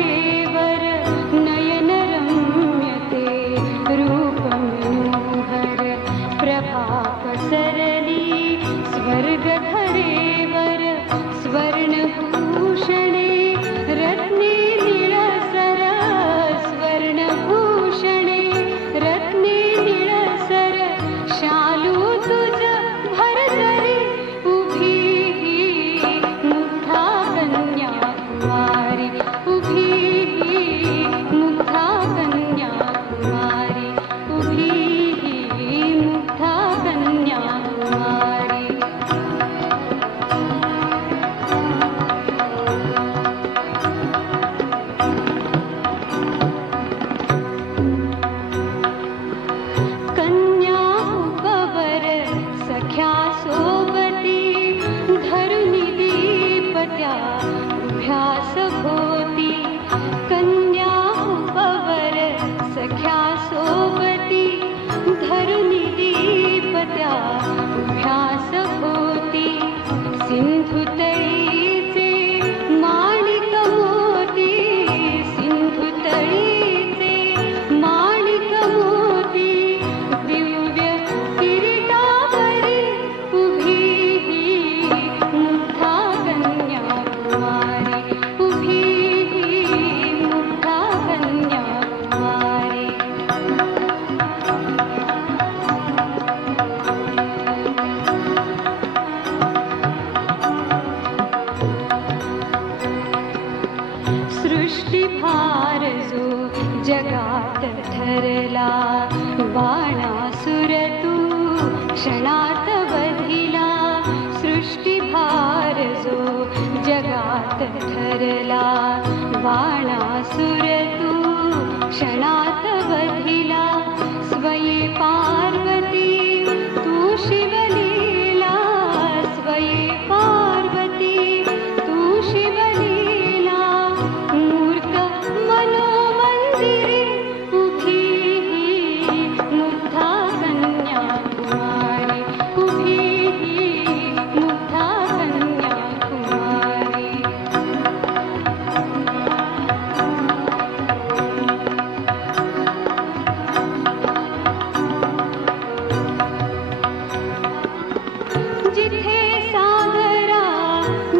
कलेवर नयन रम्यते रूप मनोहर प्रभा पसरली स्वर्ग धरेवर स्वर्णभूषणे रत्ने निळसर स्वर्णभूषणे रत्ने निळसर शालू तुझ भरतरी उभी मुग्धा कन्याकुमारी उभी मुग्धा कन्याकुमारी उभी मुग्धा कन्याकुमारी. कन्या उपवर सख्या सोबती धरुनी दीपत्या उभ्या सभोवती. कन्या उपवर सख्या सोबती धरुनी दीपत्या उभ्या सभोवती. सिंधुतळीचे माणिक मोती सिंधुतळीचे माणिक मोती दिव्य किरीटावरी उभी मुग्धा कन्याकुमारी उभी मुग्धा कन्याकुमारी. सृष्टिभार जो जगात ठरला बाणासुर तू क्षणात वधिला. सृष्टिभार जो जगात ठरला बाणासुर तू क्षणात वधिला. स्वये पार्वती तू शिवलीला स्वये पार्वती तू शिवलीला. मूर्त मनोमंदिरे उभी मुग्धा कन्याकुमारी उभी मुग्धा कन्याकुमारी. जिथे सागरा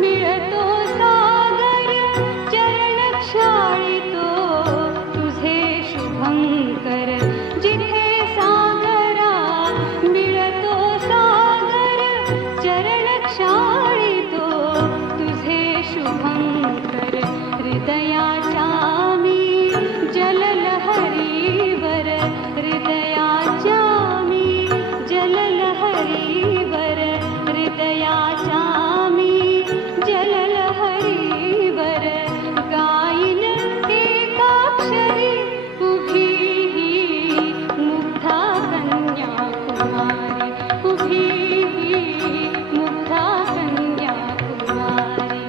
मिळतो सागर चरण क्षाळितो तुझे शुभंकर. जिथे सागरा मिळतो सागर चरण क्षाळितो तुझे शुभंकर. हृदयाच्या मी जललहरीवर हृदयाच्या मी जललहरीवर हृदयाच्या मी जललहरीवर गाईन एकाक्षरी उभी मुग्धा कन्याकुमारी उभी मुग्धा कन्याकुमारी.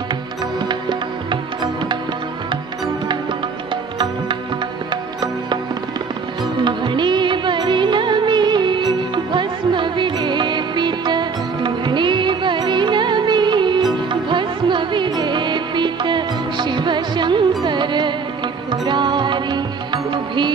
म्हणेवरीन मी भस्म विलेपित म्हणेवरीन मी भस्म विलेपित शिवशंकर त्रिपुरारी उभी